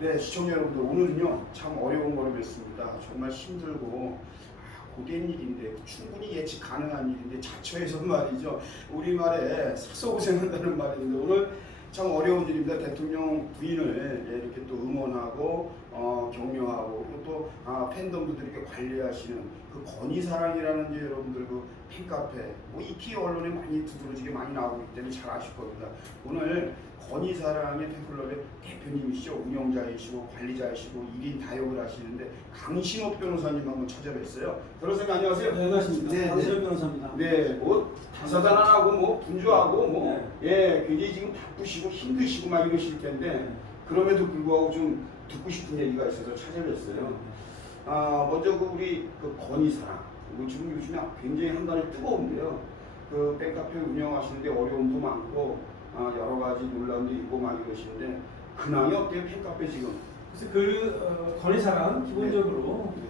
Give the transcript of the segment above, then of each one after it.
네, 시청자 여러분들, 오늘은요 참 어려운 거로 뵙습니다. 정말 힘들고 고된 일인데, 충분히 예측 가능한 일인데, 자처해서 말이죠, 우리말에 사서고생한다는 말인데, 오늘 참 어려운 일입니다. 대통령 부인을 이렇게 또 응원하고 격려하고, 그리고 또 팬덤들에게 관리하시는 그 건희사랑이라는 이제 여러분들 그 팬카페, 뭐 익히 언론에 많이 두드러지게 많이 나오고 있기 때문에 잘 아실 겁니다. 오늘 건희사랑의 팬클럽의 대표님이시죠. 운영자이시고 관리자이시고 1인 다역을 하시는데 강신업 변호사님 한번 찾아뵀어요. 변호사님 안녕하세요. 네, 반갑습니다. 네, 강신업 변호사입니다. 네, 뭐 다사다난하고 뭐 분주하고 뭐 네. 굉장히 지금 바쁘시고 힘드시고 막 이러실 텐데, 그럼에도 불구하고 좀 듣고 싶은 얘기가 있어서 찾아뵀어요. 먼저 우리 그 건희사랑, 뭐 지금 요즘에 굉장히 한간에 뜨거운데요. 그 팬카페 운영하시는데 어려움도 많고 여러 가지 논란도 있고 막 이러시는데, 근황이 어때요, 팬카페 지금? 그래서 건희사랑 기본적으로 네.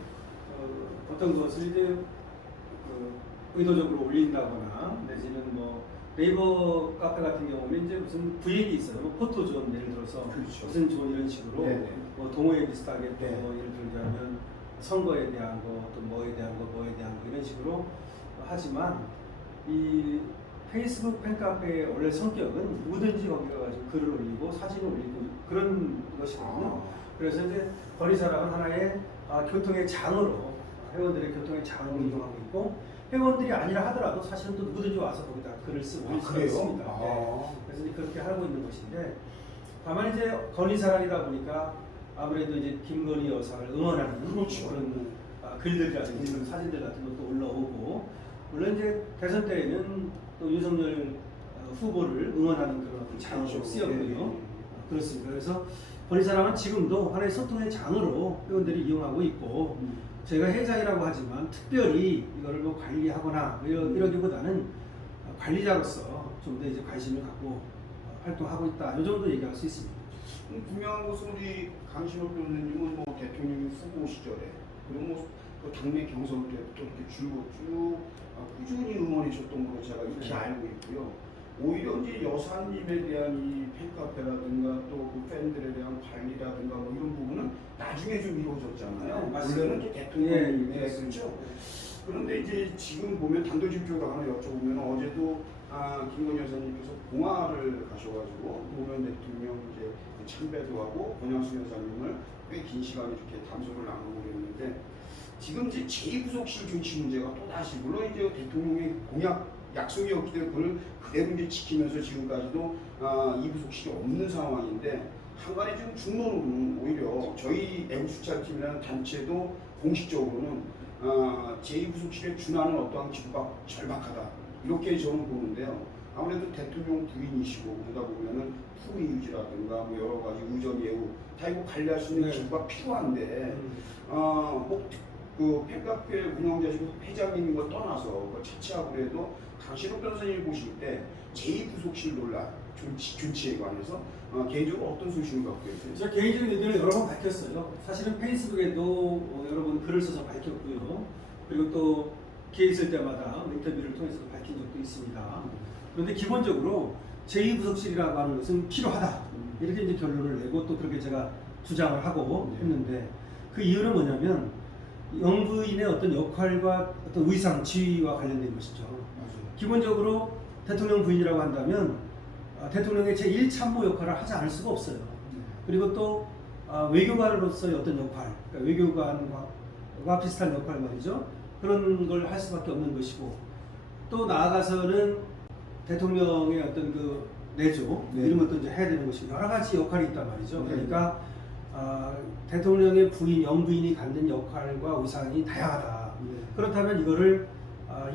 어떤 것을 이제 의도적으로 올린다거나, 내지는 뭐 네이버 카페 같은 경우는 이제 무슨 부익이 있어요. 뭐 포토존 예를 들어서, 그렇죠. 무슨 존 이런 식으로 뭐 동호회 비슷하게 또 네. 예를 들자면 선거에 대한 거, 또 뭐에 대한 거, 뭐에 대한 거 이런 식으로 하지만, 이 페이스북 팬카페의 원래 성격은 누구든지 거기 가가지고 글을 올리고 사진을 올리고 그런 것이거든요. 그래서 이제 건희사랑은 하나의 교통의 장으로, 회원들의 교통의 장으로 이용하고 있고, 회원들이 아니라 하더라도 사실은 또 누구든지 와서 거기다 글을 쓰고 올릴 수가 있습니다. 네. 그래서 이제 그렇게 하고 있는 것인데, 다만 이제 건희사랑이다 보니까 아무래도 이제 김건희 여사를 응원하는 그렇죠. 그런 글들이라든지 그런 사진들 같은 것도 올라오고, 물론 이제 대선 때에는 또 윤석열 후보를 응원하는 그런 장으로 쓰였고요. 그렇습니다. 그래서 건희사랑은 지금도 하나의 소통의 장으로 회원들이 이용하고 있고, 제가 회장이라고 하지만 특별히 이거를 뭐 관리하거나 이러기보다는 관리자로서 좀 더 이제 관심을 갖고 활동하고 있다, 이 정도 얘기할 수 있습니다. 분명한 것은 우리 강신업 변호사님은 뭐 대통령 후보 시절에, 그리고 뭐 당내 경선 때부터 이렇게 줄곧 쭉 꾸준히 응원해 줬던 걸로 제가 이렇게 알고 있고요. 오히려 이제 여사님에 대한 이 팬카페라든가 또 그 팬들에 대한 관리라든가 뭐 이런 부분은 나중에 좀 이루어졌잖아요. 원래는 이제 대통령이 그렇죠. 그런데 이제 지금 보면 단도직입적으로 하나 여쭤보면, 어제도 김건희 여사님께서 봉화를 가셔가지고 노무현 대통령 이제 참배도 하고 권양수 여사님을 꽤 긴 시간 이렇게 담소를 나누고 그랬는데, 지금 이제 제2부속실 정치 문제가 또 다시, 물론 이제 대통령의 공약 약속이었기 때문에 그걸 그대로 이제 지키면서 지금까지도 2부속실이 없는 상황인데, 한간에 지금 중론으로는 오히려 저희 애국수찰팀이라는 단체도 공식적으로는 제2부속실에 준하는 어떠한 기부가 절박하다, 이렇게 저는 보는데요. 아무래도 대통령 부인이시고 그러다 보면은 품위 유지라든가 뭐 여러 가지 의전 예우 다 이거 관리할 수 있는 기부가 필요한데, 그 팬카페 운영자시고 회장님인 걸 떠나서 그 차치하고 그래도 강신업 변호사님이 보실 때 제2부속실 논란 존치에 관해서 개인적으로 어떤 소신을 갖고 계세요? 제가 개인적인 의견을 여러 번 밝혔어요. 사실은 페이스북에도 여러 번 글을 써서 밝혔고요. 그리고 또 기회 있을 때마다 인터뷰를 통해서 밝힌 적도 있습니다. 그런데 기본적으로 제2부속실이라고 하는 것은 필요하다, 이렇게 이제 결론을 내고 또 그렇게 제가 주장을 하고 했는데, 그 이유는 뭐냐면 영부인의 어떤 역할과 어떤 의상, 지위와 관련된 것이죠. 기본적으로 대통령 부인이라고 한다면 대통령의 제1참모 역할을 하지 않을 수가 없어요. 그리고 또 외교관으로서의 어떤 역할, 그러니까 외교관과 비슷한 역할 말이죠. 그런 걸 할 수밖에 없는 것이고, 또 나아가서는 대통령의 어떤 그 내조 이런 것도 이제 해야 되는 것이고, 여러 가지 역할이 있단 말이죠. 그러니까 대통령의 부인, 영부인이 갖는 역할과 의상이 다양하다. 그렇다면 이거를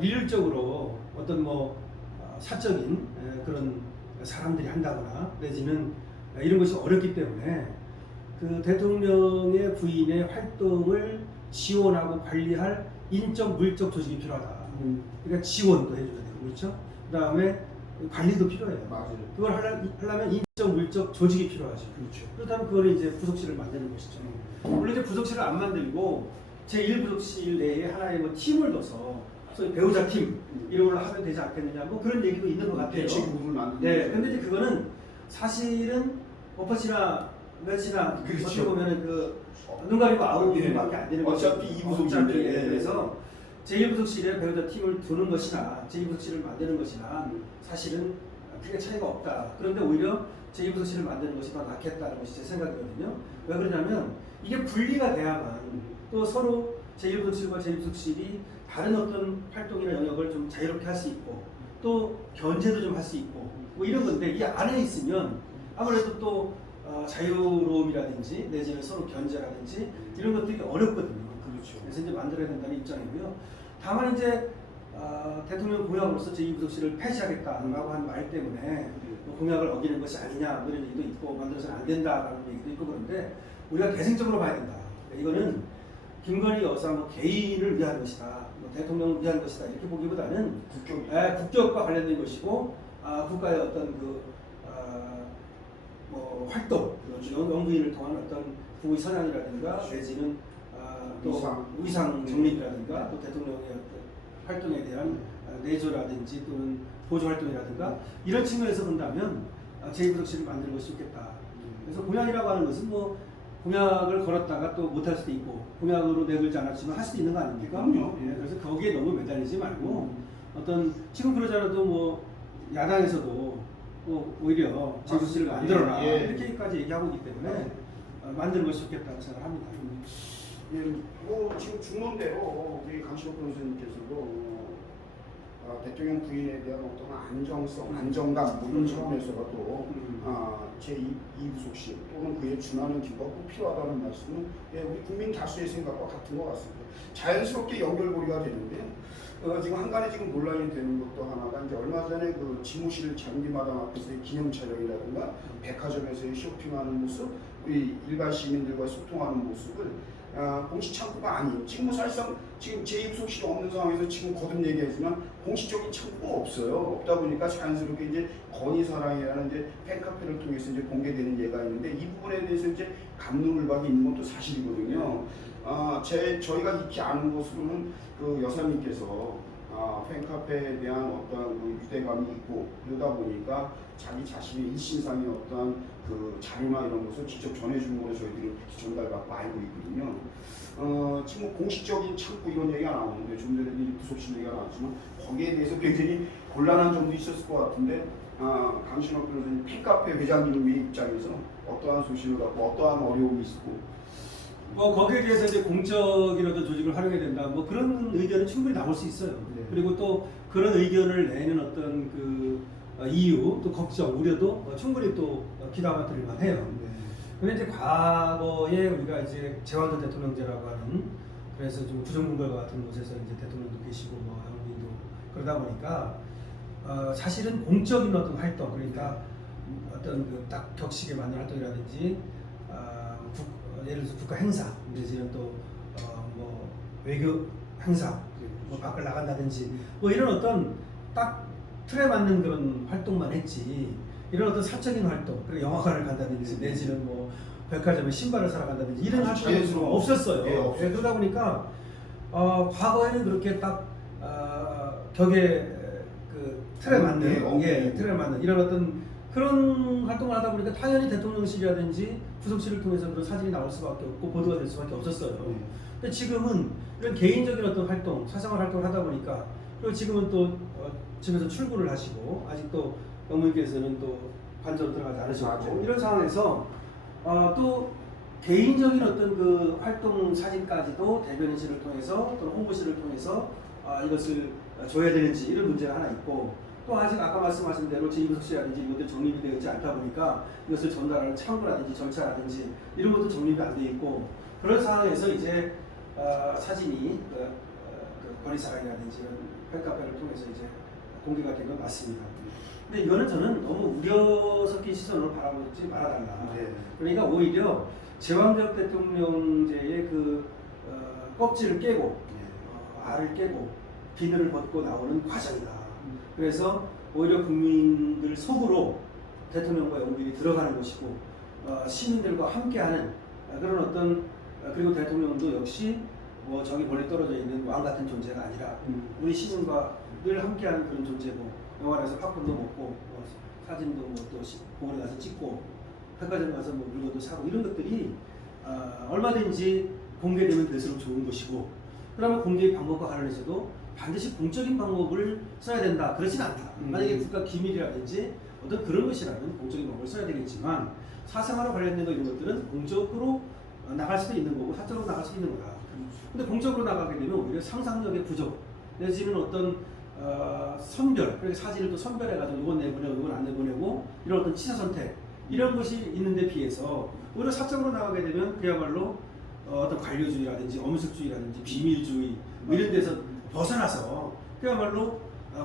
일률적으로 어떤 뭐 사적인 그런 사람들이 한다거나 내지는 이런 것이 어렵기 때문에, 그 대통령의 부인의 활동을 지원하고 관리할 인적 물적 조직이 필요하다. 그러니까 지원도 해줘야 되고, 그렇죠? 그 다음에 관리도 필요해요. 맞아요. 그걸 하려면 인적 물적 조직이 필요하죠. 그렇죠. 그렇다면 그걸 이제 부속실을 만드는 것이죠. 물론 이제 부속실을 안 만들고 제1부속실 내에 하나의 뭐 팀을 둬서 소위 배우자 팀 이런 걸 하면 되지 않겠느냐, 뭐 그런 얘기도 있는 것 같아요. 대책부를 만드는. 네, 근데 이제 그거는 사실은 엎어치나 몇이나 그렇죠. 어떻게 보면은 눈 가리고 아웃밖에 안 되는 거죠. 어차피 이부속실인데. 어차피, 예. 그래서 제2부속실에 배우자 팀을 두는 것이나 제2부속실을 만드는 것이나 사실은 크게 차이가 없다. 그런데 오히려 제2부속실을 만드는 것이 더 낫겠다는 것이 제 생각이거든요. 왜 그러냐면 이게 분리가 돼야만 또 서로 제1부속실과 제2부속실이 다른 어떤 활동이나 영역을 좀 자유롭게 할 수 있고 또 견제도 좀 할 수 있고 뭐 이런 건데 이 안에 있으면 아무래도 또 자유로움이라든지 내지는 서로 견제라든지 이런 것들이 어렵거든요. 그렇죠. 그래서 이제 만들어야 된다는 입장이고요. 다만 이제 대통령 공약으로서 제2부속실을 폐지하겠다라고 한 말 때문에 뭐 공약을 어기는 것이 아니냐 뭐 이런 얘기도 있고 만들어서는 안 된다라는 얘기도 있고 그런데 우리가 대승적으로 봐야 된다. 이거는 김건희 여사 뭐 개인을 위한 것이다, 뭐 대통령을 위한 것이다 이렇게 보기보다는 국격과 관련된 것이고 국가의 어떤 뭐 활동, 영부인을 통한 어떤 국의 선양이라든가 내지는 또 위상 정립이라든가 또 대통령의 어떤 활동에 대한 내조라든지 또는 보조 활동이라든가 이런 측면에서 본다면 제2부속실을 만드는 것이 좋겠다. 그래서 공약이라고 하는 것은 뭐 공약을 걸었다가 또 못할 수도 있고 공약으로 내걸지 않았지만 할 수도 있는 거 아닙니까? 예, 그래서 거기에 너무 매달리지 말고 어떤 지금 그러잖아도 뭐 야당에서도 뭐 오히려 제2부속실을 만들어라 이렇게까지 얘기하고 있기 때문에 만드는 것이 좋겠다고 생각합니다. 예, 뭐 지금 중론대로 우리 강신호 변호사님께서도 대통령 부인에 대한 어떤 안정성, 안정감 뭐 이런 차원에서라도 제2부속실 또는 그에 준하는 기구가 꼭 필요하다는 말씀은 우리 국민 다수의 생각과 같은 것 같습니다. 자연스럽게 연결고리가 되는데 지금 한간에 지금 논란이 되는 것도 하나가 이제 얼마 전에 그 지무실 장기마당 앞에서의 기념 촬영이라든가 백화점에서의 쇼핑하는 모습, 우리 일반 시민들과 소통하는 모습을 공식 창구가 아니에요. 지금 뭐 사실상 지금 제2부속실이 없는 상황에서 지금 거듭 얘기하지만 공식적인 창구가 없어요. 없다 보니까 자연스럽게 이제 건희사랑이라는 이제 팬카페를 통해서 이제 공개되는 예가 있는데 이 부분에 대해서 이제 감론을박이 있는 것도 사실이거든요. 저희가 익히 아는 것으로는 그 여사님께서 팬카페에 대한 어떤 그 유대감이 있고 그러다 보니까 자기 자신의 일신상의 어떤 그 자료나 이런 것을 직접 전해주는 걸로 저희들이 전달받고 알고 있거든요. 지금 뭐 공식적인 창구 이런 얘기가 나오는데 좀 전에 부속실 얘기가 나왔지만 거기에 대해서 굉장히 곤란한 점도 있었을 것 같은데 강신호 변호사님 팬카페 회장님의 입장에서 어떠한 소신을 갖고 어떠한 어려움이 있고 뭐 거기에 대해서 이제 공적인 어떤 조직을 활용해야 된다. 뭐 그런 의견은 충분히 나올 수 있어요. 네. 그리고 또 그런 의견을 내는 어떤 그 이유, 또 걱정, 우려도 충분히 또 귀담아 들을 만해요. 네. 근데 이제 과거에 우리가 이제 제왕전 대통령제라고 하는 그래서 좀 부정문결과 같은 곳에서 이제 대통령도 계시고 뭐 영부인도 그러다 보니까 사실은 공적인 어떤 활동 그러니까 어떤 그 딱 격식에 맞는 활동이라든지 예를 들어서 국가 행사 내지는 또 뭐 외교 행사 뭐 밖을 나간다든지 뭐 이런 어떤 딱 틀에 맞는 그런 활동만 했지 이런 어떤 사적인 활동 그리고 영화관을 간다든지 내지는 뭐 백화점에 신발을 사러 간다든지 이런 활동이 없었어요. 네, 그러다 보니까 과거에는 그렇게 딱 격의 그 틀에 맞는 틀에 맞는 이런 어떤 그런 활동을 하다 보니까 당연히 대통령실이라든지 부속실을 통해서 그런 사진이 나올 수밖에 없고 보도가 될 수밖에 없었어요. 근데 지금은 이런 개인적인 어떤 활동, 사생활 활동을 하다 보니까 그리고 지금은 또 집에서 출근을 하시고 아직도 영무님께서는 또 관저로 들어가지 않으셨고 이런 상황에서 또 개인적인 어떤 그 활동 사진까지도 대변인실을 통해서 또는 홍보실을 통해서 이것을 줘야 되는지 이런 문제가 하나 있고 또 아직 아까 말씀하신 대로 제2부속실이라든지 이런 것들이 정립이 되어 있지 않다 보니까 이것을 전달하는 창구라든지 절차라든지 이런 것도 정립이 안 되어 있고 그런 상황에서 이제 사진이 그 건희사랑이라든지 이런 팬카페를 통해서 이제 공개가 된 건 맞습니다. 근데 이거는 저는 너무 우려 섞인 시선으로 바라보지 말아달라. 그러니까 오히려 제왕적 대통령제의 그 껍질을 깨고 알을 깨고 비늘을 벗고 나오는 과정이다. 그래서 오히려 국민들 속으로 대통령과 영부인이 들어가는 것이고 시민들과 함께하는 그런 어떤 그리고 대통령도 역시 뭐 저기 멀리 떨어져 있는 왕 같은 존재가 아니라 우리 시민과 늘 함께하는 그런 존재고 영화관에서 팝콘도 먹고 뭐 사진도 뭐 또 공원에 가서 찍고 백화점 가서 뭐 물건도 사고 이런 것들이 얼마든지 공개되면 될수록 좋은 것이고, 그러면 공개의 방법과 관련해서도 반드시 공적인 방법을 써야 된다 그러진 않다. 만약에 국가 기밀이라든지 어떤 그런 것이라면 공적인 방법을 써야 되겠지만, 사생활과 관련된 거 이런 것들은 공적으로 나갈 수도 있는 거고 사적으로 나갈 수도 있는 거다. 근데 공적으로 나가게 되면 오히려 상상력의 부족 내지는 어떤 선별, 그러니까 사진을 또 선별해가지고 이건 내보내고 이건 안 내보내고 이런 어떤 취사 선택 이런 것이 있는데 비해서 오히려 사적으로 나가게 되면 그야말로 어떤 관료주의라든지 엄숙주의라든지 비밀주의 뭐 이런 데서 벗어나서 그야말로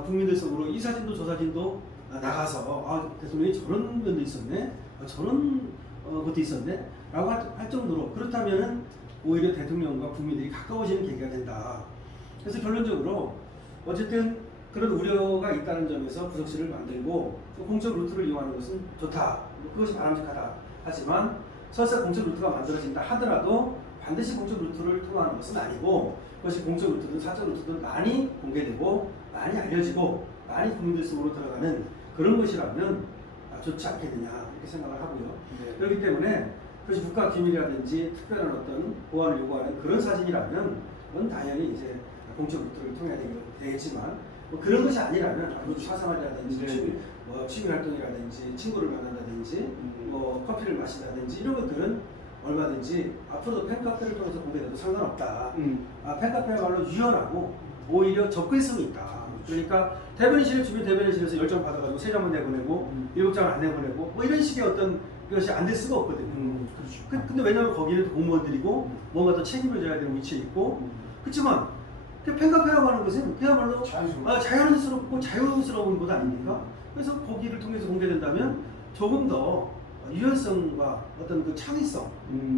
국민들 속으로 이 사진도 저 사진도 나가서 대통령이 저런 면도 있었네, 저런 것도 있었네 라고 할 정도로, 그렇다면은 오히려 대통령과 국민들이 가까워지는 계기가 된다. 그래서 결론적으로 어쨌든 그런 우려가 있다는 점에서 부속실을 만들고 공적 루트를 이용하는 것은 좋다, 그것이 바람직하다. 하지만 설사 공적 루트가 만들어진다 하더라도 반드시 공적 루트를 통하는 것은 아니고, 그것이 공적 루트든 사적 루트든 많이 공개되고 많이 알려지고 많이 국민들 속으로 들어가는 그런 것이라면 좋지 않겠느냐 이렇게 생각을 하고요. 네. 그렇기 때문에 그것이 국가 기밀이라든지 특별한 어떤 보안을 요구하는 그런 사진이라면 그건 당연히 이제 공적 루트를 통해야 되겠지만, 뭐 그런 것이 아니라면 사생활이라든지 네. 취미 활동이라든지 친구를 만난다든지 뭐 커피를 마신다든지 이런 것들은 얼마든지 앞으로도 팬카페를 통해서 공개돼도 상관없다. 팬카페야말로 유연하고 오히려 접근성이 있다. 그러니까 대변인실에 주변 대변인실에서 10장 받아가지고 3장만 내보내고 7장을 안 내보내고 뭐 이런 식의 어떤 것이 안 될 수가 없거든요. 그렇죠. 근데 왜냐하면 거기는 또 공무원들이고 뭔가 더 책임을 져야 되는 위치에 있고, 그렇지만 팬카페라고 하는 것은 그야말로 자연스럽고 자유스러운 것 아닙니까? 그래서 거기를 통해서 공개된다면 조금 더 유연성과 어떤 그 창의성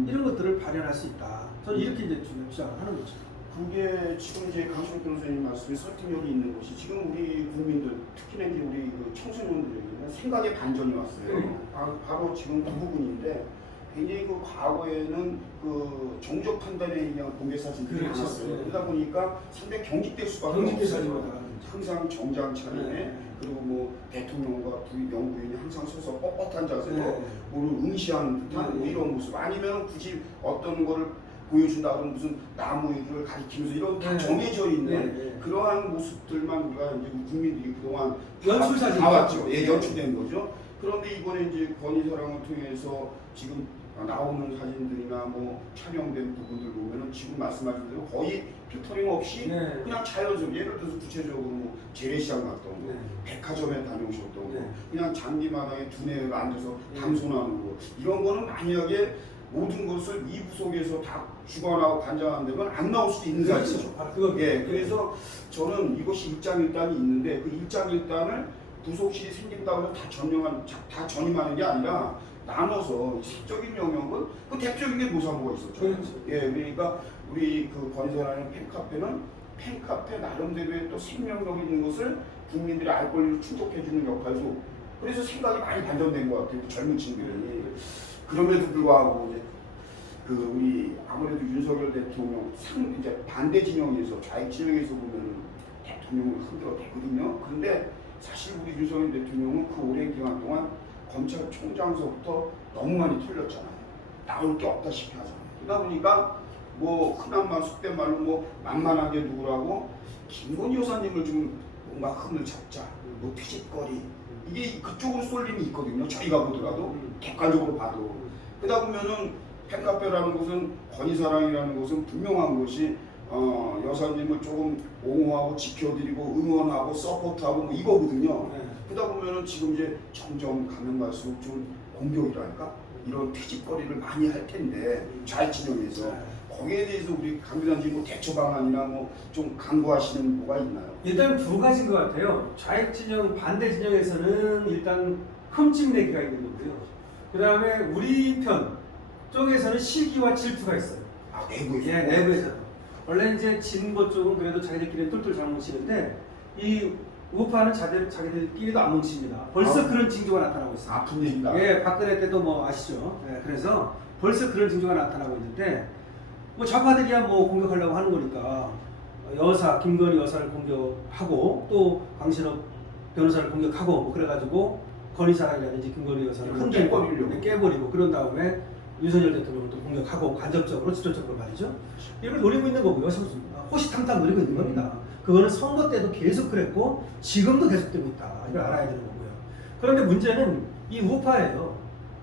이런 것들을 발현할 수 있다. 저는 이렇게 이제 주장을 하는 거죠. 그게 지금 이제 강신욱 변호사님 말씀에 설득력이 있는 것이, 지금 우리 국민들, 특히나 이제 우리 그 청소년들에게는 생각의 반전이 왔어요. 바로 지금 그 부분인데, 굉장히 그 과거에는 그 정적 판단에 의한 공개 사진들이 많았어요. 그러다 보니까 상당히 경직될 수밖에 없어요. 항상 정장 차림에 그리고 뭐 대통령과 영부인이 항상 서서 뻣뻣한 자세로 뭐를 응시하는 듯한 뭐 이런 모습, 아니면 굳이 어떤 거를 보여준다 그러면 무슨 나무 위를 가리키면서 이런 다 정해져 있는 그러한 모습들만 우리가 이제 국민들이 그동안 연출사진 나왔죠. 연출된 거죠. 그런데 이번에 이제 권위사랑을 통해서 지금 나오는 사진들이나 뭐 촬영된 부분들 보면은 지금 말씀하신 대로 거의 필터링 없이 그냥 자연스럽게, 예를 들어서 구체적으로 뭐 재래시장 갔던 거, 백화점에 다녀오셨던 거, 그냥 장기마당에 두뇌가 앉아서 담소나는 거, 이런 거는 만약에 모든 것을 이 부속에서 다 주관하고 관장하는 데면 안 나올 수도 있는 사실이죠. 그래서 저는 이것이 일장일단이 있는데, 그 일장일단을 부속실이 생긴다고 해서 다 전임하는 게 아니라 나눠서 사적인 영역은 그 대표적인 게 노사모가 있었죠. 그러니까 우리 그 권위사라는 팬카페는 팬카페 나름대로의 또 생명력 있는 것을 국민들의 알 권리를 충족해주는 역할도, 그래서 생각이 많이 반전된 것 같아요. 젊은 친구들이. 그럼에도 불구하고 이제 그 우리 아무래도 윤석열 대통령 이제 반대 진영에서, 좌익 진영에서 보면은 대통령을 흔들어 대거든요. 그런데 사실 우리 윤석열 대통령은 그 오랜 기간 동안 검찰총장서부터 너무 많이 털렸잖아요. 나올 게 없다시피 하잖아요. 그러다 보니까 뭐 흔한 말, 속된 말로 뭐 만만하게 누구라고 김건희 여사님을 좀 뭔가 흠을 잡자, 뭐 트집거리, 이게 그쪽으로 쏠림이 있거든요. 저희가 보더라도 객관적으로 봐도. 그러다 보면은 팬카페라는 것은, 권위사랑이라는 것은 분명한 것이 여사님을 조금 옹호하고 지켜드리고 응원하고 서포트하고 뭐 이거거든요. 그러다 보면은 지금 이제 점점 가면 갈수록 좀 공격이랄까 이런 트집거리를 많이 할 텐데, 좌익 진영에서 거기에 대해서 우리 강비단지 뭐 대처 방안이나 뭐 좀 강구하시는 뭐가 있나요? 일단 두 가지인 것 같아요. 좌익 진영, 반대 진영에서는 일단 흠집내기가 있는 거고요. 그 다음에 우리 편 쪽에서는 시기와 질투가 있어요. 내부에서? 내부에서. 원래 이제 진보 쪽은 그래도 자기들끼리 똘똘 잘 뭉치는데, 이 우파는 자기들끼리도 안 뭉칩니다. 벌써 그런 징조가 나타나고 있어요. 아픈 얘기다. 박근혜 때도 뭐 아시죠? 그래서 벌써 그런 징조가 나타나고 있는데, 뭐 좌파들이야 뭐 공격하려고 하는 거니까 김건희 여사를 공격하고 또 강신업 변호사를 공격하고 뭐 그래가지고 건희사랑이라든지 김건희 여사를 흔들고 깨버리고 그런 다음에 윤석열 대통령을 또 공격하고 간접적으로 직접적으로 말이죠. 이걸 노리고 있는 거고요. 호시탐탐 노리고 있는 겁니다. 그거는 선거 때도 계속 그랬고 지금도 계속되고 있다. 이걸 알아야 되는 거고요. 그런데 문제는 이 우파예요.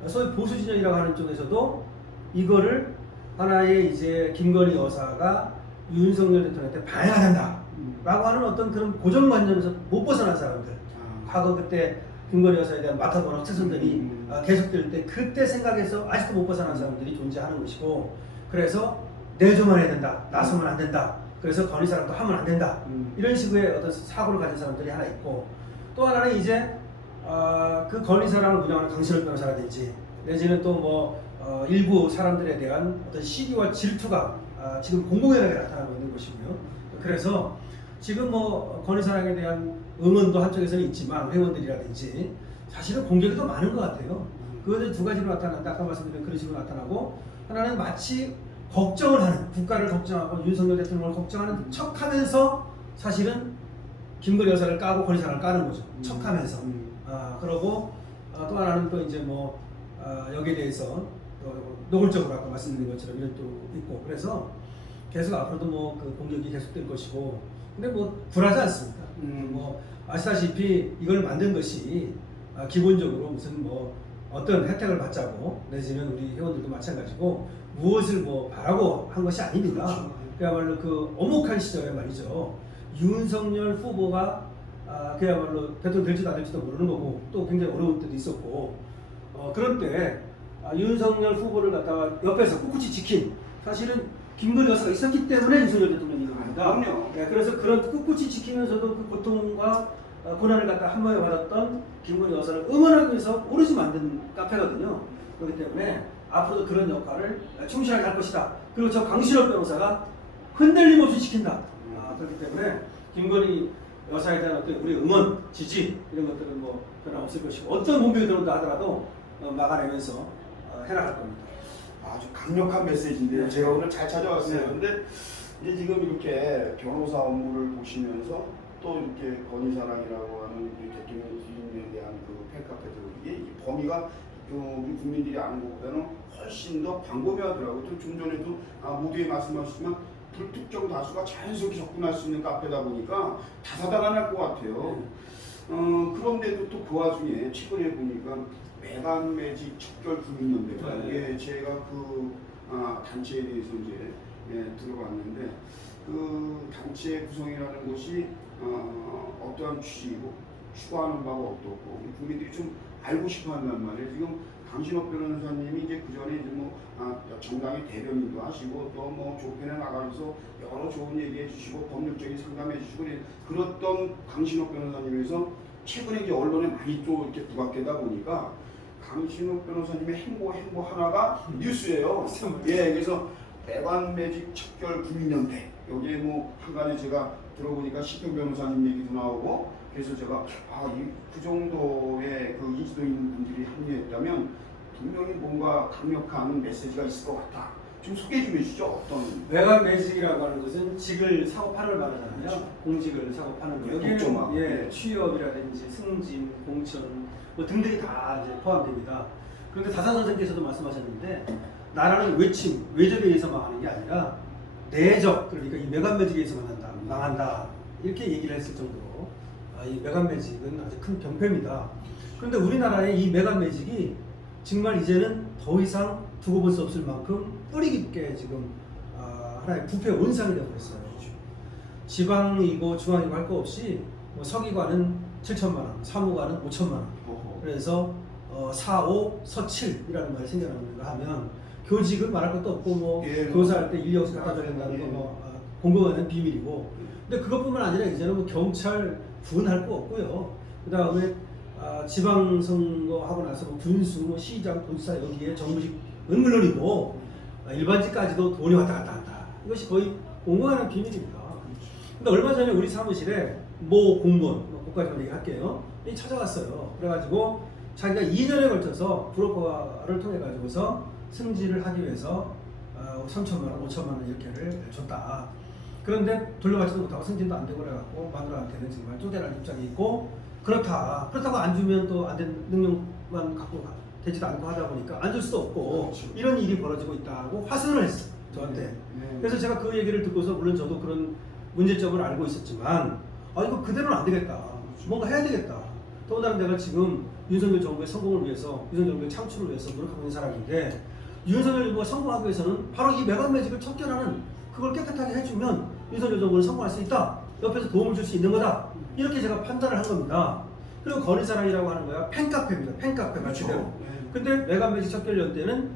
소위 보수 진영이라고 하는 쪽에서도 이거를 하나의 이제 김건희 여사가 윤석열 대통령한테 방해가 된다. 라고 하는 어떤 그런 고정관념에서 못 벗어난 사람들. 과거 그때 김건희 여사에 대한 마타도나 학생선들이 계속될 때 그때 생각해서 아직도 못 벗어난 사람들이 존재하는 것이고, 그래서 내조만 해야 된다. 나서면 안 된다. 그래서 건희사랑도 하면 안 된다. 이런 식의 어떤 사고를 가진 사람들이 하나 있고, 또 하나는 이제 그 건희사랑을 운영하는 강신업 변호사라든지 내지는 또 뭐 일부 사람들에 대한 어떤 시기와 질투가 지금 공공연하게 나타나고 있는 것이고요. 그래서 지금 뭐 건희사랑에 대한 응원도 한쪽에서는 있지만 회원들이라든지 사실은 공격이 더 많은 것 같아요. 그것은 두 가지로 나타난다. 아까 말씀드린 그런 식으로 나타나고, 하나는 마치 걱정을 하는, 국가를 걱정하고 윤석열 대통령을 걱정하는 척하면서 사실은 김건희 여사를 까고 건희사랑을 까는 거죠. 척하면서. 그러고 또 하나는 또 이제 뭐 여기에 대해서 노골적으로 아까 말씀드린 것처럼 이런 또 있고, 그래서 계속 앞으로도 뭐 그 공격이 계속될 것이고, 근데 뭐 불하지 않습니다. 뭐 아시다시피 이걸 만든 것이 기본적으로 무슨 뭐 어떤 혜택을 받자고, 내지는 우리 회원들도 마찬가지고 무엇을 뭐 바라고 한 것이 아닙니다. 그렇죠. 그야말로 그 엄혹한 시절에 말이죠. 윤석열 후보가 그야말로 대통령 될지도 안 될지도 모르는 거고, 또 굉장히 어려운 때도 있었고, 그런 때 윤석열 후보를 갖다가 옆에서 꿋꿋이 지킨, 사실은 김건희 여사가 있었기 때문에 윤석열 대통령이 이런 겁니다. 그럼요. 네, 그래서 그런 꿋꿋이 지키면서도 그 고통과 고난을 갖다 한 번에 받았던 김건희 여사를 응원하기 위해서 오롯이 만든 카페거든요. 그렇기 때문에 앞으로도 그런 역할을 충실하게 할 것이다. 그리고 저 강신업 변호사가 흔들림 없이 지킨다. 그렇기 때문에 김건희 여사에 대한 어떤 우리 응원, 지지 이런 것들은 뭐 변함없을 것이고, 어떤 공격이 들어온다 하더라도 막아내면서 해나갈 겁니다. 아주 강력한 메시지인데요. 제가 오늘 잘 찾아왔어요. 근데 이제 지금 이렇게 변호사 업무를 보시면서 또 이렇게 건희사랑이라고 하는 우리 대통령 주인에 대한 그 팬카페들, 이게 범위가 우리 국민들이 아는 것보다는 훨씬 더 광범위하더라고요. 좀 전에도 모두에 말씀하셨지만 불특정 다수가 자연스럽게 접근할 수 있는 카페다 보니까 다사다난할 것 같아요. 그런데도 또 그 와중에 최근에 보니까 매간 매직 척결 국민연대가 이게 제가 그 단체에 대해서 이제 들어봤는데, 그 단체 구성이라는 것이 어떠한 취지이고 추구하는 바가 어떻고 국민들이 좀 알고 싶어한단 말이에요. 지금 강신업 변호사님이 이제 그 전에 이제 뭐 정당의 대변인도 하시고 또 뭐 조편에 나가면서 여러 좋은 얘기해 주시고 법률적인 상담해 주시고 그랬던 강신업 변호사님에서 최근에 이제 언론에 많이 또 이렇게 부각되다 보니까 강신업 변호사님의 행보 하나가 뉴스예요. 예, 그래서 매관 매직 척결 국민연대, 여기에 뭐 한간에 제가 들어보니까 시평 변호사님 얘기도 나오고, 그래서 제가 그 정도의 그 인지도 있는 분들이 합류했다면 분명히 뭔가 강력한 메시지가 있을 것 같다. 좀 소개 좀 해주시죠. 어떤 매각 매직이라고 하는 것은 직을 사고 파는 말하잖아요. 그렇죠. 공직을 사고 파는 거. 여기는 취업이라든지 승진, 공천 뭐 등등이 다 이제 포함됩니다. 그런데 다산 선생님께서도 말씀하셨는데, 나라는 외침, 외적에 의해서 망하는 게 아니라 내적, 그러니까 이 매각 매직에 의해서 망한다. 이렇게 얘기를 했을 정도로 이 매각 매직은 아주 큰 병폐입니다. 그런데 우리나라의 이 매각 매직이 정말 이제는 더 이상 두고 볼 수 없을 만큼 뿌리 깊게 지금 하나의 부패 원상이 되어버렸어요. 지방이고 중앙이고 할 거 없이 뭐 서기관은 7천만 원, 사무관은 5천만 원. 그래서 4, 5, 서7이라는 말이 생겨나는가 하면 교직은 말할 것도 없고 뭐 교사할 때 인력수 갖다 줘야 된다는 거 뭐 공공연한 비밀이고, 근데 그것뿐만 아니라 이제는 뭐 경찰 군할 거 없고요. 그 다음에 지방선거 하고 나서 뭐 군수, 뭐 시장, 본사 여기에 정부직은 물론이고 일반직까지도 돈이 왔다 갔다 한다. 이것이 거의 공공연한 비밀입니다. 근데 얼마 전에 우리 사무실에 모 공무원, 거기까지만 얘기할게요. 찾아갔어요. 그래가지고 자기가 2년에 걸쳐서 브로커를 통해 가지고서 승진을 하기 위해서 3천만 원, 5천만 원 이렇게를 줬다. 그런데 돌려받지도 못하고 승진도 안 되고 그래갖고 마누라한테는 정말 쪼개라는 입장이 있고, 그렇다고 안 주면 또 안 되는 능력만 갖고 되지도 않고 하다 보니까 안 줄 수도 없고 그렇죠. 이런 일이 벌어지고 있다고 화선을 했어 저한테. 네. 그래서 제가 그 얘기를 듣고서 물론 저도 그런 문제점을 알고 있었지만 이거 그대로는 안 되겠다. 뭔가 해야 되겠다. 더군다나 내가 지금 윤석열 정부의 성공을 위해서, 윤석열 정부의 창출을 위해서 노력하고 있는 사람인데 윤석열 정부가 성공하기 위해서는 바로 이 메가매직을 척결하는 그걸 깨끗하게 해주면 윤석열 정부는 성공할 수 있다. 옆에서 도움을 줄 수 있는 거다. 이렇게 제가 판단을 한 겁니다. 그리고 건의사랑이라고 하는 거야 팬카페입니다. 팬카페 말 그대로. 네. 근데 메가매직 척결연대는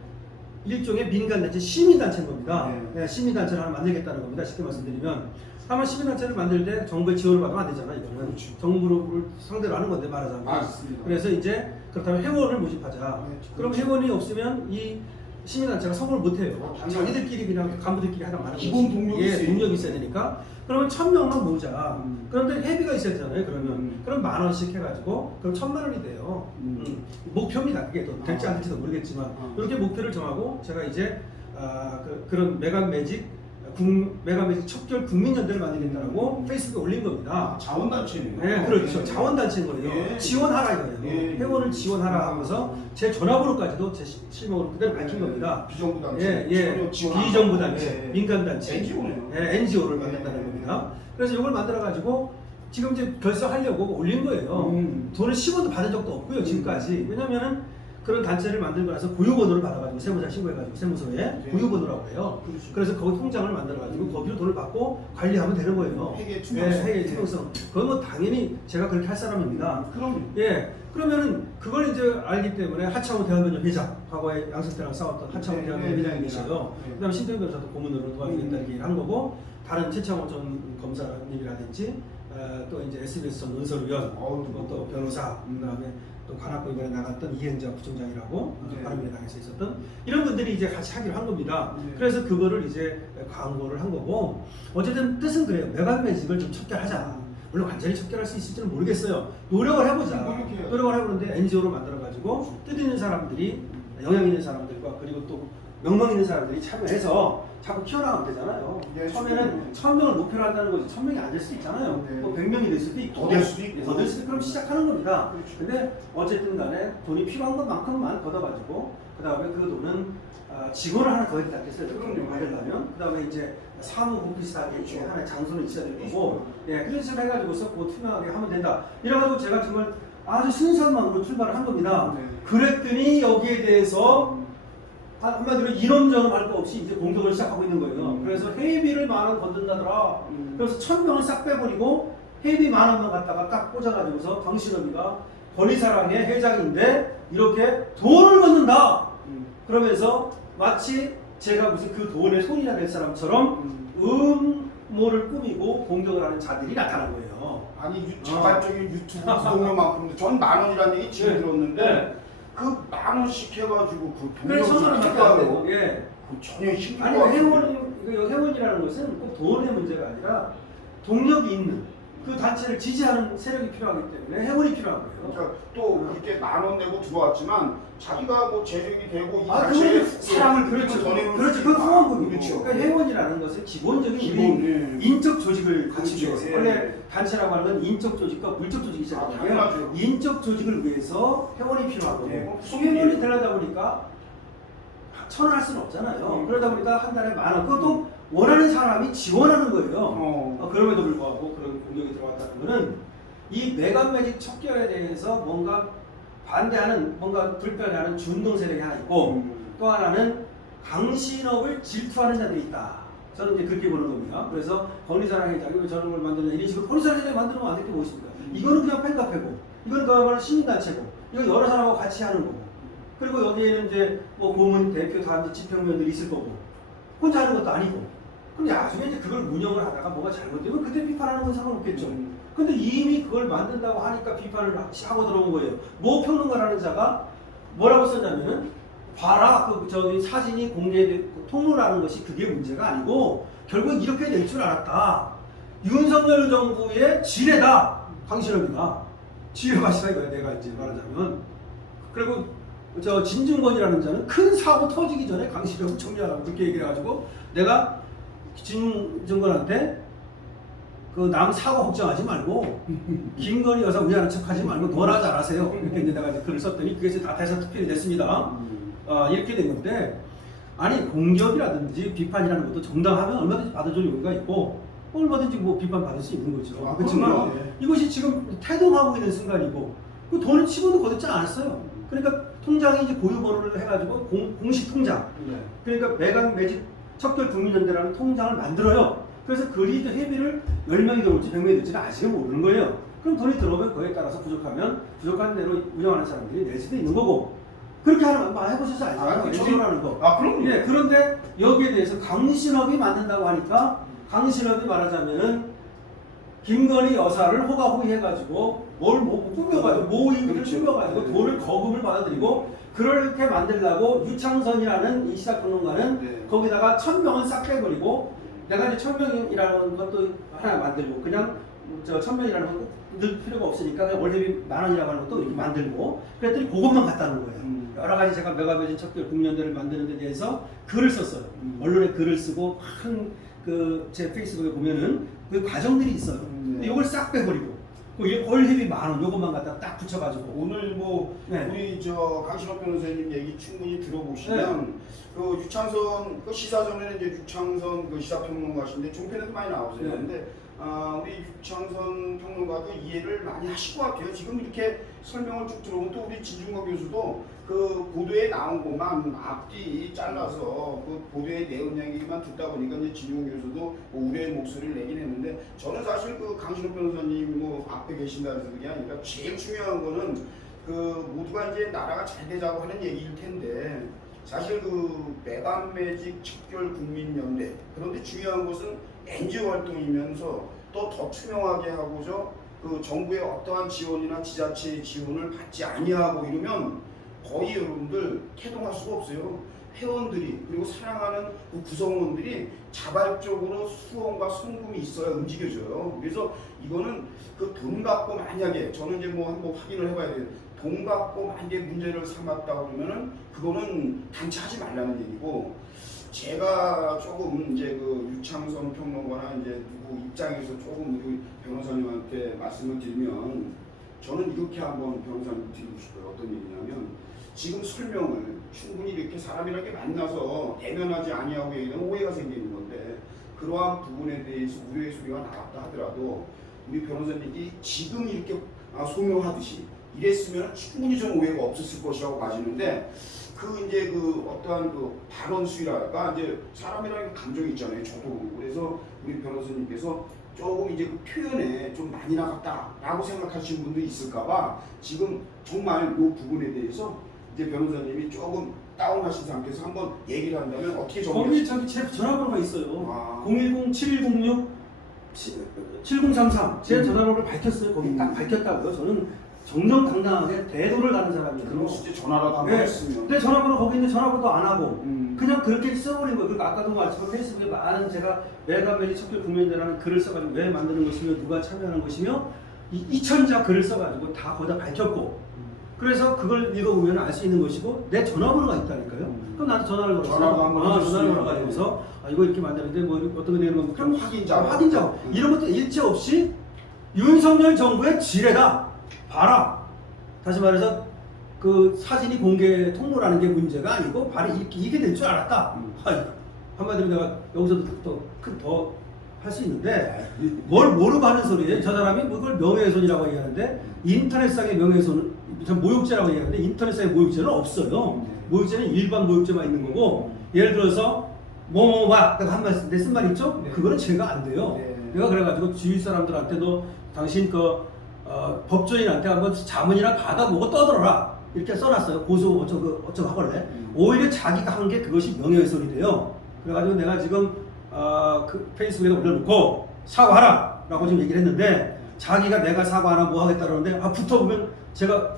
일종의 민간단체, 시민단체인 겁니다. 네. 네, 시민단체를 하나 만들겠다는 겁니다. 쉽게 말씀드리면 아마 시민단체를 만들 때 정부의 지원을 받으면 안 되잖아. 이거는 그렇죠. 정부를 상대로 하는 건데 말하자면. 맞습니다. 그래서 이제 그렇다면 회원을 모집하자. 네, 그럼 그렇죠. 회원이 없으면 이 시민단체가 성공을 못해요. 당연히. 자기들끼리 그냥 간부들끼리 하다 말하는 기본 거지. 동력이 예, 있어야 동력이 있어야 되니까. 그러면 1,000명만 모으자. 그런데 회비가 있어야 되잖아요. 그러면 그럼 10,000원씩 해가지고 그럼 1,000,000원이 돼요. 목표입니다. 그게 또 될지 안 될지도 모르겠지만 이렇게 목표를 정하고 제가 이제 그런 메가매직 척결 국민연대를 만들겠다고 페이스북에 올린 겁니다. 자원단체네요. 네, 그렇죠. 네. 자원단체인 거예요. 예. 지원하라 이거예요. 예. 회원을 지원하라 하면서 제 전화번호까지도 제 실명으로 그대로 밝힌 겁니다. 비정부 단체. 예. 지원 안 비정부 하고. 단체, 예. 민간단체, NGO네요. NGO를 예. 만든다는 겁니다. 그래서 이걸 만들어가지고 지금 이제 결성하려고 올린 거예요. 돈을 10원도 받은 적도 없고요, 지금까지. 왜냐면은 그런 단체를 만들고 나서 고유번호를 받아가지고 세무사 신고해가지고 세무서에 고유번호라고 해요. 그렇죠. 그래서 거기 통장을 만들어가지고 거기로 돈을 받고 관리하면 되는 거예요. 회계 투명성. 회계 투명성. 그건 뭐 당연히 제가 그렇게 할 사람입니다. 그럼 예. 그러면은 그걸 이제 알기 때문에 하창호 대한변협 회장, 과거에 양승태랑 싸웠던 하창호 네, 대한변협 네, 회장이 네, 계셔요. 네. 그다음에 신태용 변호사도 고문으로 도와주겠다 이렇게 한 거고 다른 최창호 전 검사님이라든지 또 이제 SBS 전 논설위원, 또 변호사, 그다음에 또 관악구 이번에 나갔던 이행자 부총장이라고 네. 바른미래당에서 있었던 이런 분들이 이제 같이 하기로 한 겁니다. 네. 그래서 그거를 이제 광고를 한 거고 어쨌든 뜻은 그래요. 메가매직을 좀 척결하자. 물론 완전히 척결할 수 있을지는 모르겠어요. 노력을 해보자. 노력해요. 노력을 해보는데 NGO로 만들어가지고 뜻 있는 사람들이 영향 있는 사람들과 그리고 또 명망 있는 사람들이 참여해서 자꾸 키워나가면 되잖아요. 네, 처음에는 1,000명을 목표로 한다는 거지 1,000명이 안 될 수도 있잖아요. 네. 뭐 100명이 될 수도 있고 더 될 수도 있고. 더 될 수도 있고 그럼 시작하는 겁니다. 그렇죠. 근데 어쨌든 간에 돈이 필요한 것만큼만 걷어가지고 그 다음에 그 돈은 직원을 하나 더 해야 되겠어요. 그럼요. 받으려면 그 다음에 이제 사무국 비슷하게 그렇죠. 하나의 장소는 있어야 될 거고 예, 그런 식으로 해가지고서 그거 투명하게 하면 된다. 이래가지고 제가 정말 아주 순수한 마음으로 출발을 한 겁니다. 네. 그랬더니 여기에 대해서 한마디로 이론저론 할 거 없이 이제 공격을 시작하고 있는 거예요. 그래서 회비를 10,000원 건든다더라. 그래서 1,000명을 싹 빼버리고 회비 10,000원만 갖다가 딱 꽂아가지고서 강신업이가 권위사랑의 회장인데 이렇게 돈을 걷는다. 그러면서 마치 제가 무슨 그 돈의 손이나 될 사람처럼 음모를 꾸미고 공격을 하는 자들이 나타난 거예요. 아니 자발적인 유튜브 구독료만큼인데 전 10,000원이라는 얘기 지금 네. 들었는데 네. 그 10,000원씩 해가지고 그 그래 1,000원밖에 안 되고 예. 전혀 힘들 아니 회원이라는 것은 꼭 돈의 문제가 아니라 동력이 있는 그 단체를 지지하는 세력이 필요하기 때문에 회원이 필요한 거예요. 그러니까 또 그렇게 10,000원 내고 들어왔지만 자기가 뭐 재력이 되고 이 아, 단체에 그거는 사랑을 그렇죠. 전해놓을 그렇죠. 수 그건 있다. 후원금이고. 그렇죠. 그러니까 회원이라는 것은 기본적인 기본, 우리 인적 조직을 갖추죠. 그렇죠. 예. 원래 단체라고 하는 건 인적 조직과 물적 조직이 있잖아요. 당연하죠. 인적 조직을 위해서 회원이 필요한 거고 예, 뭐 회원이 되려다 보니까 1,000원 할 수는 없잖아요. 그러다 보니까 한 달에 10,000원. 그것도 원하는 사람이 지원하는 거예요. 그럼에도 불구하고 그런 공격이 들어왔다는 거는 이 메가매직 척결에 대해서 뭔가 반대하는, 뭔가 불편해하는 준동 세력이 하나 있고 또 하나는 강신업을 질투하는 자들이 있다. 저는 이제 그렇게 보는 겁니다. 그래서 권위사랑 회장이 왜 저런 걸 만드냐 이런 식으로 권위사랑 회장이 만드는 거 안 될 게 뭐 있습니까? 이거는 그냥 팬카페고 이건 그야말로 시민단체고 이거 여러 사람하고 같이 하는 거고 그리고 여기에는 이제 뭐 고문 대표 다 이제 집행위원들이 있을 거고 혼자 하는 것도 아니고 그럼 나중에 이제 그걸 운영을 하다가 뭐가 잘못되면 그때 비판하는 건 상관없겠죠. 근데 이미 그걸 만든다고 하니까 비판을 하고 들어온 거예요. 모 평론가라는 자가 뭐라고 썼냐면은 봐라 그 저기 사진이 공개되고 통로라는 것이 그게 문제가 아니고 결국 이렇게 될 줄 알았다. 윤석열 정부의 지뢰다. 강신업이가 지뢰밭이다 이거야 내가 이제 말하자면. 그리고 저 진중권이라는 자는 큰 사고 터지기 전에 강신업을 정리하라고 그렇게 얘기를 해가지고 내가 진중권한테 그 남 사고 걱정하지 말고 김건희 여사 우회하는 척하지 말고 너나 잘하세요. 이렇게 이제 내가 이제 글을 썼더니 그게 이제 다 대서특필이 됐습니다. 이렇게 된 건데 아니 공격이라든지 비판이라는 것도 정당하면 얼마든지 받아줄 용의가 있고 얼마든지 뭐 비판 받을 수 있는 거죠. 그렇지만 이것이 지금 태동하고 있는 순간이고 그 돈을 치고도 거뒀지 않았어요. 그러니까 통장이 이제 보유 번호를 해가지고 공식 통장. 그러니까 매각 매집 척결 국민연대라는 통장을 만들어요. 그래서 그리 이제 회비를 10명이 들어올지 100명이 들어올지는 아직은 모르는 거예요. 그럼 돈이 들어오면 그에 따라서 부족하면 부족한 대로 운영하는 사람들이 낼 수도 있는 거고 그렇게 하는 거 해보셔서 알잖아요. NGO라는 거. 그럼요. 네, 그런데 여기에 대해서 강신업이 만든다고 하니까 강신업이 말하자면은 김건희 여사를 호가호위 해가지고 꾸며가지고 모임을 그렇죠. 꾸며가지고 네. 돈을 거금을 받아들이고 그렇게 만들려고 유창선이라는 이 시사평론가는 네. 거기다가 1000명은 싹 빼버리고 내가 이제 1000명이라는 것도 하나 만들고 그냥 저 1000명이라는 건 늘 필요가 없으니까 그냥 월급이 10,000원이라고 하는 것도 이렇게 만들고 그랬더니 그것만 갖다는 거예요. 여러 가지 제가 매각매진 척결 국민연대를 만드는 데 대해서 글을 썼어요. 언론에 글을 쓰고 제 페이스북에 보면은 그 과정들이 있어요. 근데 이걸 싹 빼버리고 월급이 10,000원 요것만 갖다 딱 붙여가지고 오늘 뭐 네. 우리 저 강신업 변호사님 얘기 충분히 들어보시면 그 유창선 그 시사전에는 이제 유창선 그 시사평론가신데 종편에도 많이 나오세요. 네. 근데 우리 유창선 평론가도 이해를 많이 하실 것 같아요. 지금 이렇게 설명을 쭉 들어보면 또 우리 진중권 교수도 그 보도에 나온 것만 앞뒤 잘라서 그 보도의 내용 얘기만 듣다 보니까 이제 진중권 교수도 뭐 우려의 목소리를 내긴 했는데 저는 사실 그 강신업 변호사님 뭐 앞에 계신다는 게 아니라 제일 중요한 거는 그 모두가 이제 나라가 잘 되자고 하는 얘기일 텐데 사실 그 매각매직 척결 국민연대 그런데 중요한 것은 NGO 활동이면서 또 더 투명하게 하고서 그 정부의 어떠한 지원이나 지자체의 지원을 받지 아니하고 이러면 거의 여러분들 태동할 수가 없어요. 회원들이 그리고 사랑하는 그 구성원들이 자발적으로 수원과 성금이 있어야 움직여져요. 그래서 이거는 그 돈 갖고 만약에 저는 이제 뭐 한번 확인을 해봐야 돼요. 돈 갖고 만약에 문제를 삼았다 그러면은 그거는 단체하지 말라는 얘기고 제가 조금 이제 그 유창선 평론가나 이제 누구 입장에서 조금 우리 변호사님한테 말씀을 드리면 저는 이렇게 한번 변호사님 드리고 싶어요. 어떤 얘기냐면 지금 설명을 충분히 이렇게 사람이랑 이렇게 만나서 대면하지 아니하고 얘기하면 오해가 생기는 건데 그러한 부분에 대해서 우려의 소리가 나왔다 하더라도 우리 변호사님이 지금 이렇게 소명하듯이 이랬으면 충분히 좀 오해가 없었을 것이라고 봐지는데 그 이제 그 어떠한 그 발언 수위랄까 이제 사람이라는 감정이 있잖아요. 저도 그래서 우리 변호사님께서 조금 이제 그 표현에 좀 많이 나갔다라고 생각하시는 분도 있을까봐 지금 정말 이 부분에 대해서 이제 변호사님이 조금 다운하신 상태에서 한번 얘기를 한다면 어떻게 거기 정리하실까요? 저기 제 전화번호가 있어요. 아. 010-7106-7033 제 전화번호를 밝혔어요. 거기 딱 밝혔다고요. 저는 정정당당하게 대도를 가는 사람이에요. 그럼 진짜 전화라도 한번 네. 했으면 내 전화번호 거기 있는데 전화번호도 안 하고 그냥 그렇게 써버린 거예요. 그러니까 아까도 말했지만 페이스북에 많은 제가 매각매직 척결 국민연대라는 글을 써가지고 왜 만드는 것이며 누가 참여하는 것이며 2,000자 글을 써가지고 다 거기다 밝혔고 그래서 그걸 읽어보면 알 수 있는 것이고 내 전화번호가 있다니까요. 그럼 나한테 전화를 걸어서 전화도 한번 전화를 걸어가지고서 이거 이렇게 만드는데 뭐 어떤 게 되는 건 그럼 확인자 이런 것도 일체 없이 윤석열 정부의 지뢰다. 봐라. 다시 말해서 그 사진이 공개 통로라는 게 문제가 아니고 바로 이게 될 줄 알았다. 한마디로 내가 여기서도 더 할 수 있는데 뭘 모르고 하는 소리예요. 저 사람이 그걸 명예훼손이라고 얘기하는데 인터넷상의 명예훼손은 전 모욕죄라고 얘기하는데 인터넷상의 모욕죄는 없어요. 모욕죄는 일반 모욕죄만 있는 거고 예를 들어서 뭐뭐봐 내가 한 말씀 내 쓴 말 있죠? 그거는 죄가 안 돼요. 내가 그래가지고 주위 사람들한테도 당신 법조인한테 한번 자문이나 받아보고 떠들어라 이렇게 써놨어요. 고소 어쩌고 하걸래. 오히려 자기가 한 게 그것이 명예훼손이 돼요. 그래가지고 내가 지금 그 페이스북에 올려놓고 사과하라 라고 지금 얘기를 했는데 자기가 내가 사과하나 뭐 하겠다 그러는데 붙어보면 제가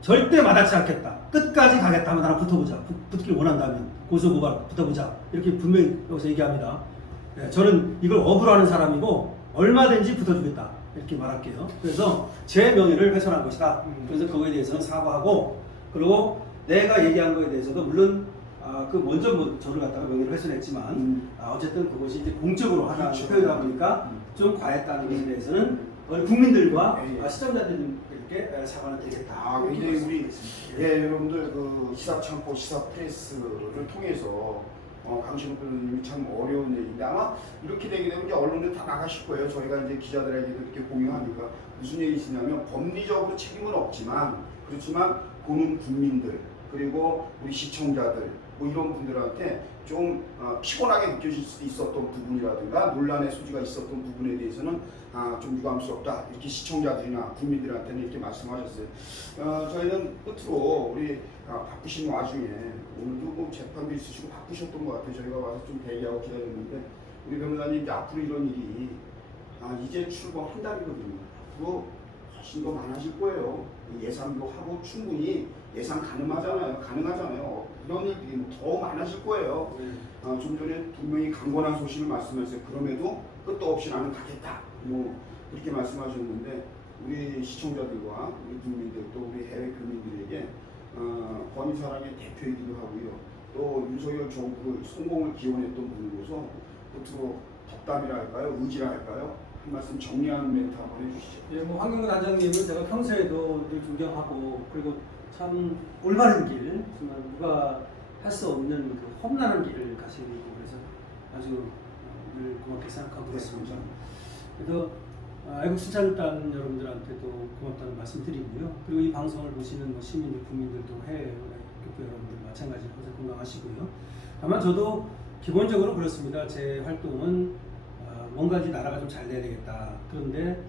절대 마다치 않겠다. 끝까지 가겠다 하면 나랑 붙어보자. 붙길 원한다면 고소고발 붙어보자. 이렇게 분명히 여기서 얘기합니다. 네, 저는 이걸 업으로 하는 사람이고 얼마든지 붙어주겠다. 이렇게 말할게요. 그래서 제 명예를 훼손한 것이다. 그래서 그거에 대해서는 사과하고 그리고 내가 얘기한 거에 대해서도 물론 그 먼저 뭐 저를 갖다가 명예를 훼손했지만 어쨌든 그것이 이제 공적으로 하나 그렇죠. 표현하다 보니까 좀 과했다는 것에 대해서는 우리 국민들과 예, 예. 시청자들에게 사과는 드리겠다. 근데 우리 여러분들 그 시사창고 시사프레스를 통해서 강신욱 변호사님이 참 어려운 얘기인데 아마 이렇게 되게 되면 이제 언론에 다 나가실 거예요. 저희가 이제 기자들에게도 이렇게 공유하니까 무슨 얘기시냐면 법리적으로 책임은 없지만 그렇지만 보는 국민들 그리고 우리 시청자들 뭐 이런 분들한테 좀 피곤하게 느껴질 수도 있었던 부분이라든가 논란의 소지가 있었던 부분에 대해서는 좀 유감스럽다 이렇게 시청자들이나 국민들한테는 이렇게 말씀하셨어요. 저희는 끝으로 우리 바쁘신 와중에 오늘도 뭐 재판도 있으시고 바쁘셨던 것 같아요. 저희가 와서 좀 대기하고 기다렸는데 우리 변호사님 이제 앞으로 이런 일이 이제 출범 한 달이거든요. 앞으로 훨씬 더 많아질 거예요. 예상도 하고 충분히 예상 가능하잖아요. 이런 일들이 더 많아질 거예요. 좀 전에 분명히 강건한 소신을 말씀하셨어요. 그럼에도 끝도 없이 나는 가겠다. 뭐 그렇게 말씀하셨는데 우리 시청자들과 우리 국민들 또 우리 해외 교민들에게 권위사랑의 대표이기도 하고요. 또 윤석열 정부의 성공을 기원했던 분으로서 끝으로 덕담이라 할까요? 의지라 할까요? 한 말씀 정리하는 멘트 한번 해주시죠. 예, 뭐 황경구 단장님은 제가 평소에도 늘 존경하고 그리고 참 올바른 길, 정말 누가 할 수 없는 그 험난한 길을 가시고 그래서 아주 늘 고맙게 생각하고 있습니다. 그래서 애국순찰단 여러분들한테도 고맙다는 말씀드리고요. 그리고 이 방송을 보시는 뭐 시민들, 국민들도 해외 교포 여러분들 마찬가지로 항상 건강하시고요. 다만 저도 기본적으로 그렇습니다. 제 활동은 뭔가 이제 나라가 좀 잘 돼야 되겠다. 그런데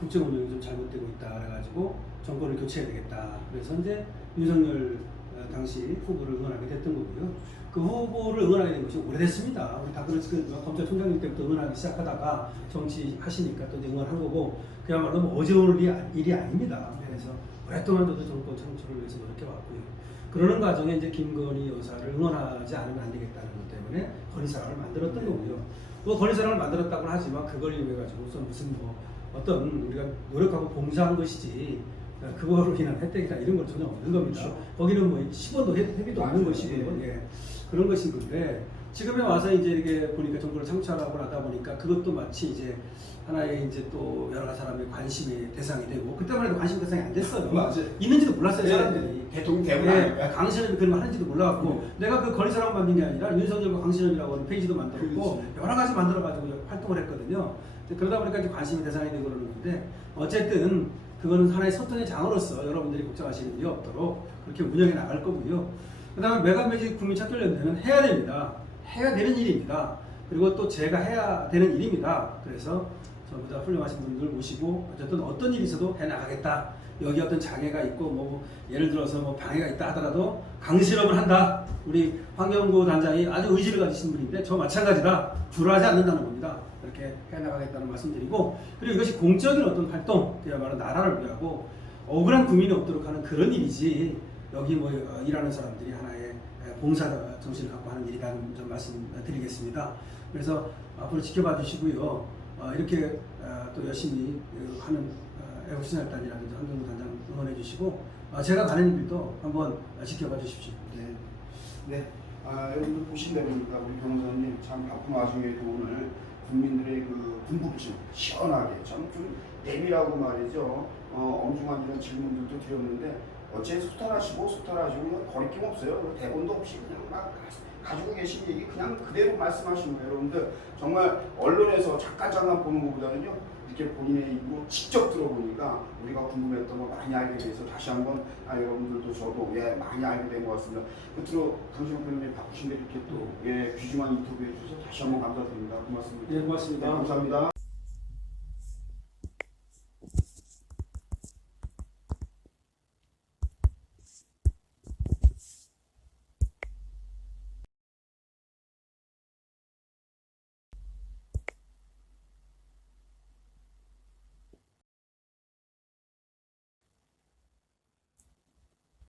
국정 운영이 좀 잘못되고 있다. 그래가지고 정권을 교체해야 되겠다. 그래서 이제 윤석열 당시 후보를 응원하게 됐던 거고요. 그 후보를 응원하게 된 것이 오래됐습니다. 우리 다 그렇지 검찰총장님 때부터 응원하기 시작하다가 정치하시니까 또 이제 응원한 거고 그야말로 뭐 어제 오늘 일이 아닙니다. 그래서 오랫동안 저도 정권 창출을 위해서 노력해 왔고요. 그러는 과정에 이제 김건희 여사를 응원하지 않으면 안 되겠다는 것 때문에 건희사랑을 만들었던 거고요. 뭐 건희사랑을 만들었다고는 하지만 그걸 이용해 가지고 무슨 뭐 어떤 우리가 노력하고 봉사한 것이지 그거로 인한 혜택이나 이런 건 전혀 없는 겁니다. 그렇죠. 거기는 뭐 10원도 회비도 없는 것이고요. 예. 그런 것인 건데 지금에 와서 이제 이렇게 보니까 정부를 창출하고 나다 보니까 그것도 마치 이제 하나의 이제 또 여러 가지 사람의 관심의 대상이 되고 그때만 해도 관심 대상이 안 됐어요. 맞아요. 있는지도 몰랐어요, 사람들이. 네, 대통령 되고 강신업이 그런 걸 하는지도 몰라갖고 내가 그 건희사랑 만든 게 아니라 윤석열과 강신업이라고 하는 페이지도 만들었고 여러 가지 만들어가지고 활동을 했거든요. 그러다 보니까 이제 관심의 대상이 되고 그러는 건데 어쨌든 그거는 하나의 소통의 장으로서 여러분들이 걱정하시는 일이 없도록 그렇게 운영해 나갈 거고요. 그 다음에 메가매직 국민착결연대는 해야 됩니다. 해야 되는 일입니다. 그리고 또 제가 해야 되는 일입니다. 그래서 전부 다 훌륭하신 분들 모시고 어쨌든 어떤 일이 있어도 해나가겠다. 여기 어떤 장애가 있고 뭐 예를 들어서 뭐 방해가 있다 하더라도 강실업을 한다. 우리 황경구 단장이 아주 의지를 가지신 분인데 저 마찬가지다. 불화하지 않는다는 겁니다. 이렇게 해나가겠다는 말씀드리고 그리고 이것이 공적인 어떤 활동 그야말로 나라를 위하고 억울한 국민이 없도록 하는 그런 일이지 여기 뭐 일하는 사람들이 하나의 봉사 정신을 갖고 하는 일이라는 점 말씀드리겠습니다. 그래서 앞으로 지켜봐 주시고요. 이렇게 또 열심히 하는 애국순찰단이라든지 황경구 단장 응원해 주시고 제가 가는 일도 한번 지켜봐 주십시오. 네. 여러분들 보신 대로니까 우리 변호사님 참 바쁜 와중에도 오늘 국민들의 그 궁금증 시원하게 좀 내밀하고 말이죠. 엄중한 이런 질문들도 드렸는데 어째 소탈하시고 거리낌 없어요. 대본도 없이 그냥 막 가지고 계신 얘기 그냥 그대로 말씀하시는 거예요. 여러분들 정말 언론에서 잠깐 보는 것보다는요. 이렇게 본인의 입으로 직접 들어보니까 우리가 궁금했던 거 많이 알게 돼서 다시 한번 여러분들도 저도 많이 알게 된 것 같습니다. 끝으로 강신욱 변호사님 바쁘신데 이렇게 또 귀중한 인터뷰 해주셔서 다시 한번 감사드립니다. 고맙습니다. 네, 고맙습니다. 네, 감사합니다.